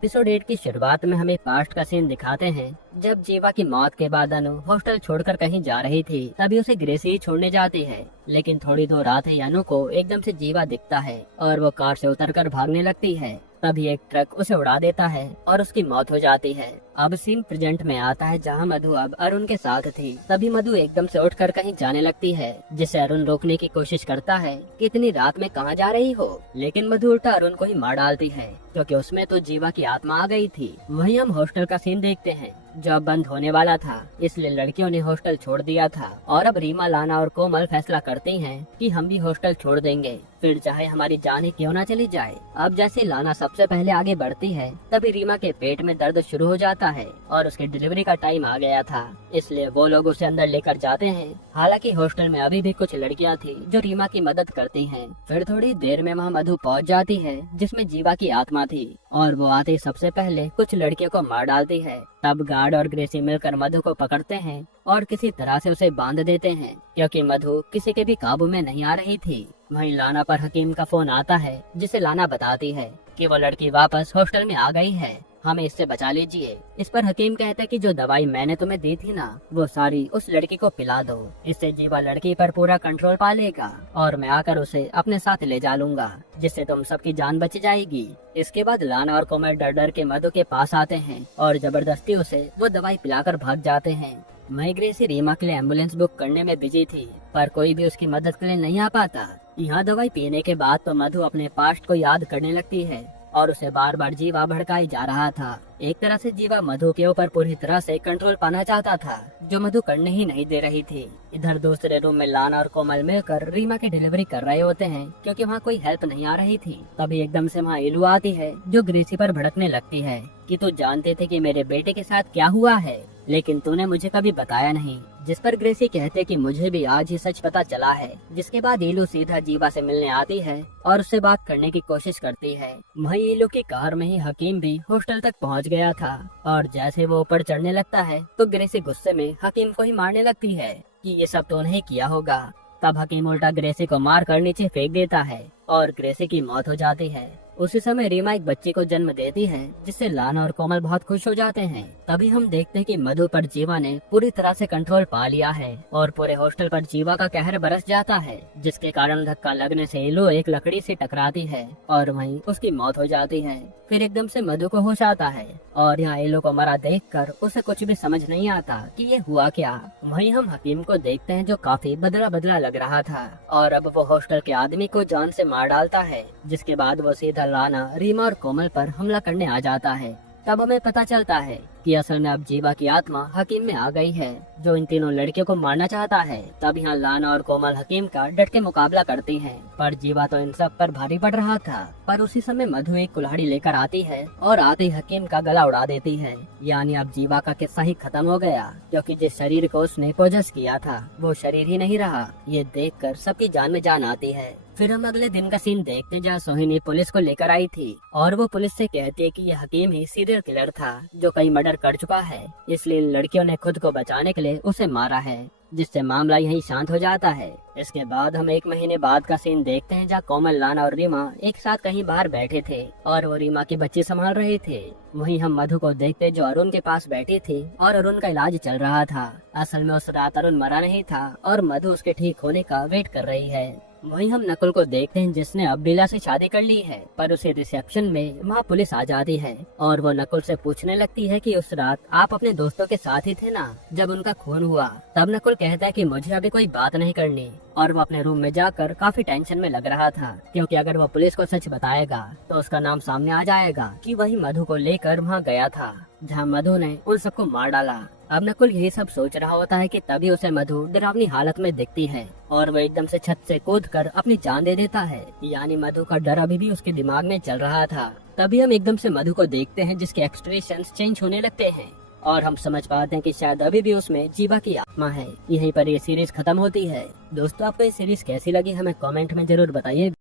Episode 8 की शुरुआत में हमें पास्ट का सीन दिखाते हैं। जब जीवा की मौत के बाद अनु हॉस्टल छोड़कर कहीं जा रही थी, तभी उसे ग्रेसी ही छोड़ने जाती है। लेकिन थोड़ी दूर आते ही अनु को एकदम से जीवा दिखता है और वो कार से उतरकर भागने लगती है। तभी एक ट्रक उसे उड़ा देता है और उसकी मौत हो जाती है। अब सीन प्रेजेंट में आता है, जहां मधु अब अरुण के साथ थी। तभी मधु एकदम से उठकर कहीं जाने लगती है, जिसे अरुण रोकने की कोशिश करता है कि इतनी रात में कहां जा रही हो। लेकिन मधु उल्टा अरुण को ही मार डालती है, क्योंकि उसमें तो जीवा की आत्मा आ गई थी। वहीं हम हॉस्टल का सीन देखते हैं, जो अब बंद होने वाला था, इसलिए लड़कियों ने हॉस्टल छोड़ दिया था। और अब रीमा, लाना और कोमल फैसला करती हैं कि हम भी हॉस्टल छोड़ देंगे, फिर चाहे हमारी जान ही क्यों ना चली जाए। अब जैसे लाना सबसे पहले आगे बढ़ती है, तभी रीमा के पेट में दर्द शुरू हो जाता है और उसके डिलीवरी का टाइम आ गया था, इसलिए वो लोग उसे अंदर लेकर जाते हैं। हालांकि हॉस्टल में अभी भी कुछ लड़कियां थी जो रीमा की मदद करती हैं। फिर थोड़ी देर में वहां मधु पहुंच जाती है, जिसमें जीवा की आत्मा थी, और वो आते ही सबसे पहले कुछ लड़कियों को मार डालती है। तब गार्ड और ग्रेसी मिलकर मधु को पकड़ते हैं और किसी तरह से उसे बांध देते हैं, क्योंकि मधु किसी के भी काबू में नहीं आ रही थी। वहीं लाना पर हकीम का फोन आता है, जिसे लाना बताती है कि वो लड़की वापस हॉस्टल में आ गई है, हमें इससे बचा लीजिए। इस पर हकीम कहता है कि जो दवाई मैंने तुम्हें दी थी ना, वो सारी उस लड़की को पिला दो, इससे जीवा लड़की पर पूरा कंट्रोल पा लेगा और मैं आकर उसे अपने साथ ले जा लूंगा, जिससे तुम सबकी जान बच जाएगी। इसके बाद लाना और कोमल डर डर के मधु के पास आते हैं और जबरदस्ती उसे वो दवाई पिलाकर भाग जाते हैं। वहीं ग्रेसी रीमा के लिए एम्बुलेंस बुक करने में बिजी थी, पर कोई भी उसकी मदद के लिए नहीं आ पाता। यहाँ दवाई पीने के बाद तो मधु अपने पास्ट को याद करने लगती है और उसे बार बार जीवा भड़काई जा रहा था। एक तरह से जीवा मधु के ऊपर पूरी तरह से कंट्रोल पाना चाहता था, जो मधु करने ही नहीं दे रही थी। इधर दूसरे रूम में लाना और कोमल मिलकर रीमा की डिलीवरी कर रहे होते हैं, क्योंकि वहाँ कोई हेल्प नहीं आ रही थी। तभी एकदम से वहाँ इलू आती है, जो ग्रेसी पर भड़कने लगती है कि तू जानते थे कि मेरे बेटे के साथ क्या हुआ है, लेकिन तूने मुझे कभी बताया नहीं। जिस पर ग्रेसी कहते कि मुझे भी आज ही सच पता चला है। जिसके बाद इलू सीधा जीवा से मिलने आती है और उससे बात करने की कोशिश करती है। वहीं इलू की कार में ही हकीम भी हॉस्टल तक पहुंच गया था, और जैसे वो ऊपर चढ़ने लगता है तो ग्रेसी गुस्से में हकीम को ही मारने लगती है कि ये सब तो नहीं किया होगा। तब हकीम उल्टा ग्रेसी को मार कर नीचे फेंक देता है और ग्रेसी की मौत हो जाती है। उसी समय रीमा एक बच्चे को जन्म देती है, जिससे लाना और कोमल बहुत खुश हो जाते हैं। तभी हम देखते हैं कि मधु पर जीवा ने पूरी तरह से कंट्रोल पा लिया है और पूरे हॉस्टल पर जीवा का कहर बरस जाता है, जिसके कारण धक्का लगने से इलू एक लकड़ी से टकराती है और वहीं उसकी मौत हो जाती है। फिर एकदम से मधु को होश आता है और यहाँ इलू को मरा देखकर उसे कुछ भी समझ नहीं आता कि ये हुआ क्या। वहीं हम हकीम को देखते हैं, जो काफी बदला बदला लग रहा था, और अब वो हॉस्टल के आदमी को जान से मार डालता है। जिसके बाद वो सीधा लाना, रीमा और कोमल पर हमला करने आ जाता है। तब हमें पता चलता है कि असल में अब जीवा की आत्मा हकीम में आ गई है, जो इन तीनों लड़कियों को मारना चाहता है। तब यहाँ लाना और कोमल हकीम का डट के मुकाबला करती हैं, पर जीवा तो इन सब पर भारी पड़ रहा था। पर उसी समय मधु एक कुल्हाड़ी लेकर आती है और आते ही हकीम का गला उड़ा देती है। यानी अब जीवा का किस्सा ही खत्म हो गया, क्योंकि जिस शरीर को उसने पोजेस किया था वो शरीर ही नहीं रहा। ये देखकर सबकी जान में जान आती है। फिर हम अगले दिन का सीन देखते हैं, जहाँ सोहिनी पुलिस को लेकर आई थी और वो पुलिस से कहती है कि ये हकीम ही सीरियल किलर था, जो कई मर्डर कर चुका है, इसलिए इन लड़कियों ने खुद को बचाने के लिए उसे मारा है, जिससे मामला यहीं शांत हो जाता है। इसके बाद हम एक महीने बाद का सीन देखते हैं, जहाँ कोमल, लाना और रीमा एक साथ कहीं बाहर बैठे थे और वो रीमा के बच्चे संभाल रहे थे। वहीं हम मधु को देखते, जो अरुण के पास बैठी थी और अरुण का इलाज चल रहा था। असल में उस रात अरुण मरा नहीं था और मधु उसके ठीक होने का वेट कर रही है। वहीं हम नकुल को देखते हैं, जिसने अब बिला से शादी कर ली है, पर उसे रिसेप्शन में वहाँ पुलिस आ जाती है और वो नकुल से पूछने लगती है कि उस रात आप अपने दोस्तों के साथ ही थे ना, जब उनका खून हुआ। तब नकुल कहता है कि मुझे अभी कोई बात नहीं करनी, और वो अपने रूम में जाकर काफी टेंशन में लग रहा था, क्योंकि अगर वो पुलिस को सच बताएगा तो उसका नाम सामने आ जाएगा कि वही मधु को लेकर वहाँ गया था, जहाँ मधु ने उन सबको मार डाला। अब नकुल यही सब सोच रहा होता है कि तभी उसे मधु डरावनी हालत में दिखती है और वो एकदम से छत से कूदकर अपनी जान दे देता है। यानी मधु का डर अभी भी उसके दिमाग में चल रहा था। तभी हम एकदम से मधु को देखते हैं, जिसके एक्सप्रेशंस चेंज होने लगते हैं और हम समझ पाते हैं कि शायद अभी भी उसमें जीवा की आत्मा है। यहीं पर ये सीरीज खत्म होती है। दोस्तों, आपको ये सीरीज कैसी लगी हमें कमेंट में जरूर बताइए।